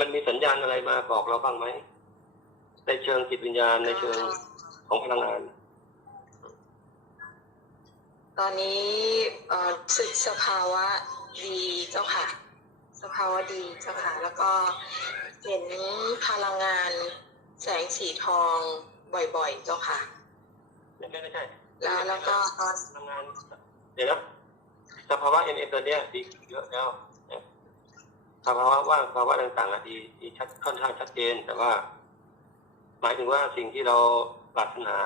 มันมีสัญญาณอะไรมาบอกเราบ้างไหมในเชิงจิตวิญญาณในเชิงของพลังงาน ตอนนี้เอ่อรู้สึกสภาวะดีเจ้าค่ะ สภาวะดีเจ้าค่ะ แล้วก็เห็นพลังงานแสงสีทองบ่อยๆ เจ้าค่ะไม่ใช่ไม่ใช่แล้วแล้วก็ตอนทำงานเดี๋ยวนะสภาวะเอ็นเอ็มตัวเนี้ยดีขึ้นเยอะแล้ว นะสภาวะว่างภาวะต่างๆอะดีดีชัดค่อนข้างชัดเจน แต่ว่า หมายถึงว่าสิ่งที่เราปรารถนา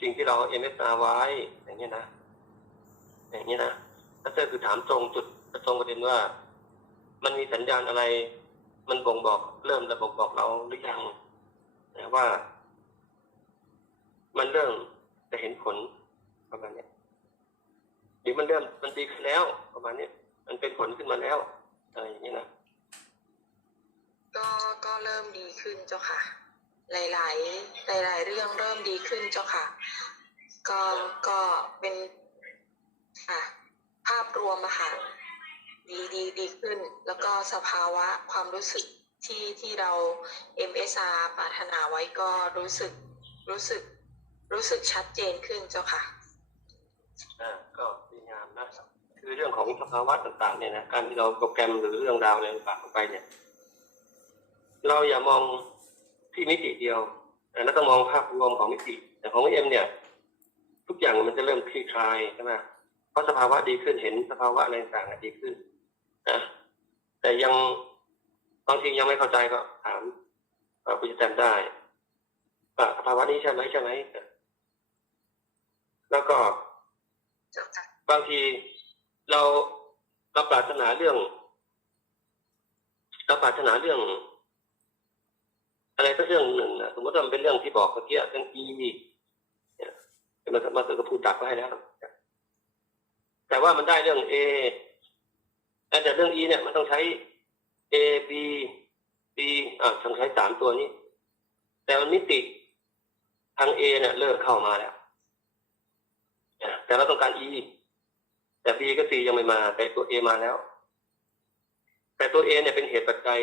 สิ่งที่เราเอ็มเอสไว้อย่างเงี้ยนะอย่างเงี้ยนะถ้าเจอคือถามตรงจุดตรงประเด็นว่า มันมีสัญญาณอะไร มันบ่งบอกเริ่มระบบบอกเราหรือยังนะว่า มันเริ่มจะเห็นผลประมาณนี้หรือมันเริ่มมันดีขึ้นแล้วประมาณนี้มันเป็นผลขึ้นมาแล้ว อะไรอย่างเงี้ยนะก็ก็เริ่มดีขึ้นเจ้าค่ะ หลาย ๆ หลาย ๆ เรื่องเริ่มดีขึ้นเจ้าค่ะ ก็ก็เป็นค่ะภาพรวมอะค่ะดีดีดีขึ้น แล้วก็สภาวะความรู้สึกที่ที่เรา MSR ปรารถนาไว้ก็รู้สึกรู้สึกรู้สึกชัดเจนขึ้นเจ้าค่ะอ่าก็ดีงามนะ คือเรื่องของสภาวะต่างๆเนี่ยนะการที่เราโปรแกรมหรือเรื่องราวอะไรต่างๆไปเนี่ย เราอย่ามองที่มิติเดียว แต่เราต้องมองภาพรวมของมิติ แต่ของเอ็มเนี่ย ทุกอย่างมันจะเริ่มคลี่คลายใช่ไหมเพราะสภาวะดีขึ้นเห็นสภาวะอะไรต่างๆอะดีขึ้นนะแต่ยังบางทียังไม่เข้าใจก็ถามเอ่อผู้จัดการได้สภาวะนี้ใช่ไหมใช่ไหมแล้วก็บางที เราเราปรารถนาเรื่องเราปรารถนาเรื่อง อะไรสักเรื่องหนึ่งนะสมมติว่ามันเป็นเรื่องที่บอกเมื่อกี้เรื่อง E เนี่ยมันมาเกิดกับผู้ตักก็ให้แล้วแต่ว่ามันได้เรื่อง A แต่เรื่อง E เนี่ยมันต้องใช้ A B B อ่าต้องใช้สามตัวนี้ แต่มันมิติทาง A เนี่ยเลิกเข้ามาแล้วแต่เราต้องการ E แต่ B กับ C ยังไม่มา แต่ตัว A มาแล้ว แต่ตัว A เนี่ยเป็นเหตุปัจจัย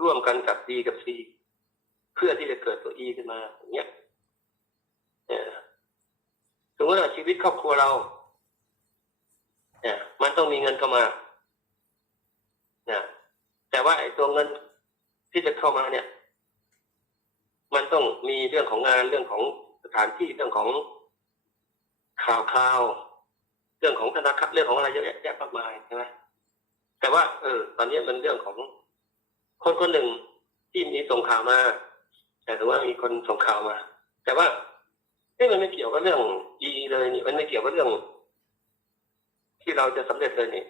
ร่วมกันกับ B กับ C เพื่อที่จะเกิดตัว E ขึ้นมาอย่างเงี้ยเนี่ยสมมติว่าชีวิตครอบครัวเราเนี่ยมันต้องมีเงินเข้ามาเนี่ยแต่ว่าไอ้ตัวเงินที่จะเข้ามาเนี่ย มันต้องมีเรื่องของงานเรื่องของสถานที่เรื่องของข่าวข่าว เรื่องของธนาคารเรื่องของอะไรเยอะแยะมากมายใช่ไหมแต่ว่า เออ ตอนนี้มันเรื่องของคนคนหนึ่งที่มีส่งข่าวมา แต่ถือว่ามีคนส่งข่าวมา แต่ว่าเอ้มันไม่เกี่ยวกับเรื่องอีเลยนี่มันไม่เกี่ยวกับเรื่อง ที่เราจะสำเร็จเลยนี่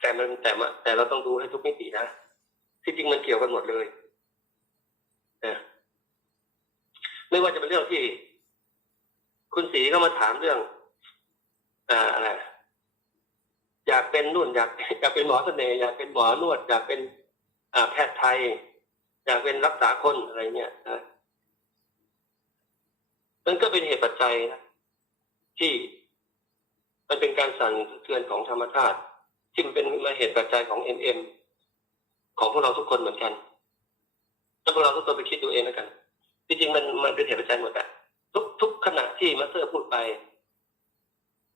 แต่มันแต่มาแต่เราต้องดูให้ทุกมิตินะที่จริงมันเกี่ยวกันหมดเลยนะไม่ว่าจะเป็นเรื่องที่ คุณสีก็มาถามเรื่อง อ่าอะไรอยากเป็นนู่นอยากอยากเป็นหมอเสน่ห์อยากเป็นหมอนวด อยากเป็นอ่าแพทย์ไทย อยากเป็นรักษาคนอะไรเนี่ยนะมันก็เป็นเหตุปัจจัยนะที่มันเป็นการสั่นสะเทือนของธรรมชาติที่มันเป็นมาเหตุปัจจัยของเอ็มเอ็มของพวกเราทุกคนเหมือนกันถ้าพวกเราทุกคนไปคิดดูเองแล้วกันจริงๆมันมันเป็นเหตุปัจจัยหมดอะทุกทุกขณะที่มาสเตอร์พูดไป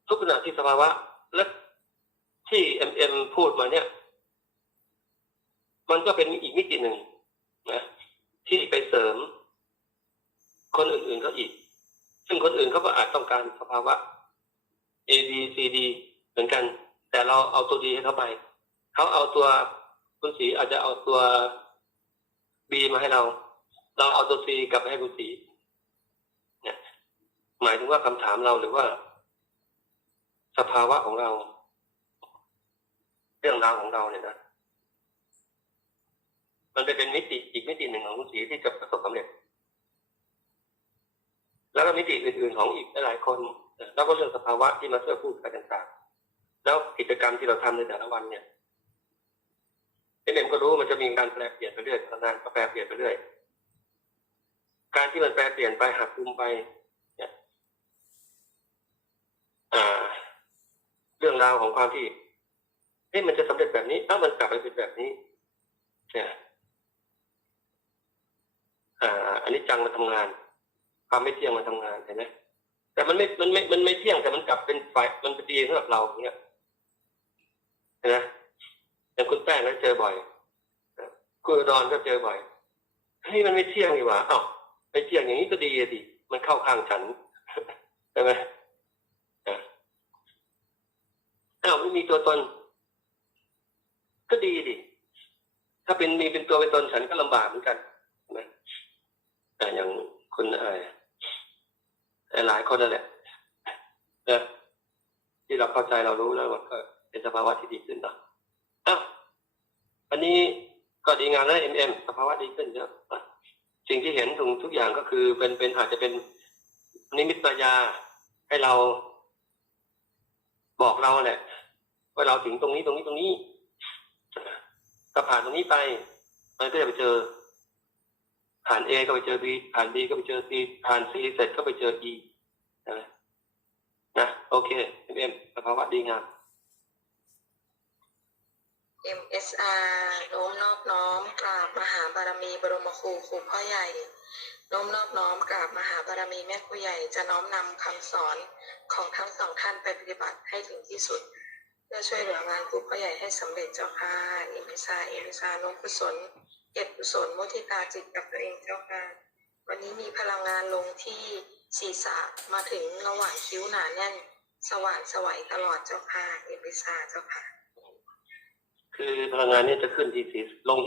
ทุกขณะที่สภาวะและที่เอ็มเอ็มพูดมาเนี่ย มันก็เป็นอีกมิติหนึ่งนะที่ไปเสริม คนอื่นๆเขาอีก ซึ่งคนอื่นเขาก็อาจต้องการสภาวะ A B C D เหมือนกัน แต่เราเอาตัวดีให้เขาไป เขาเอาตัวคุณสีอาจจะเอาตัว B มาให้เรา เราเอาตัว C กลับไปให้คุณสีเนี่ยหมายถึงว่าคำถามเราหรือว่า สภาวะของเรา เรื่องราวของเราเนี่ยนะมันไปเป็นมิติอีกมิติหนึ่งของคุณสีที่จะประสบความสำเร็จ แล้วก็มิติอื่นๆของอีกหลายคน แล้วก็เรื่องสภาวะที่มาเชื่อพูดกันต่างๆ แล้วกิจกรรมที่เราทำในแต่ละวันเนี่ยเอ็มก็รู้มันจะมีการแปลเปลี่ยนไปเรื่อยพลังงานก็แปลเปลี่ยนไปเรื่อย การที่มันแปลเปลี่ยนไปหักมุมไปอ่า เรื่องราวของความที่เฮ้ยมันจะสำเร็จแบบนี้ถ้ามันกลับไปเป็นแบบนี้เนี่ยอ่า อันนี้จังมาทำงาน ความไม่เที่ยงมาทำงานเห็นไหมแต่มันไม่ มันไม่ มันไม่เที่ยงแต่มันกลับเป็นฝ่ายมันเป็นดีสำหรับเราอย่างเงี้ยเห็นไหมอย่างคุณแป้งก็เจอบ่อยคุณดอนก็เจอบ่อยเฮ้ยมันไม่เที่ยงนี่หว่าอ้าวไม่เที่ยงอย่างนี้ก็ดีดิมันเข้าข้างฉันใช่ไหมอะ อ้าวไม่มีตัวตน ก็ดีดิถ้าเป็นมีเป็นตัวเป็นตนฉันก็ลำบากเหมือนกันใช่ไหมอ่อย่างคุณเอ่อหลายคนนั่นแหละเออที่เราเข้าใจเรารู้แล้วมันก็เป็นสภาวะที่ดีขึ้นนะอ้าวอันนี้ก็ดีงามแล้วเอ็มเอ็มสภาวะดีขึ้นเยอะอะสิ่งที่เห็นทุกทุกอย่างก็คือเป็นเป็นอาจจะเป็นนิมิตปัญญาให้เราบอกเราแหละ ว่าเราถึงตรงนี้ตรงนี้ตรงนี้ก็ผ่านตรงนี้ไป มันก็จะไปเจอ ผ่าน A ก็ไปเจอ B ผ่าน B ก็ไปเจอ C ผ่าน C เสร็จก็ไปเจอ E นะนะโอเคเอ็มเอ็มสภาวะดีงาม MSR โน้มนอบน้อมกราบมหาบารมีบรมครูครูพ่อใหญ่น้มนอบน้อมกราบมหาบารมีแม่ครูใหญ่จะน้อมนำคำสอนของทั้งสองท่านไปปฏิบัติให้ถึงที่สุด เพื่อช่วยเหลืองานครูพ่อใหญ่ให้สำเร็จเจ้าค่ะ MSR MSR น้อมกุศลเก็บกุศลมุทิตาจิตกับตัวเองเจ้าค่ะวันนี้มีพลังงานลงที่ศีรษะมาถึงระหว่างคิ้วหนาแน่น สว่างสวัยตลอดเจ้าค่ะอิมิซาเจ้าค่ะคือพลังงานนี้จะขึ้นที่ศีรลงที่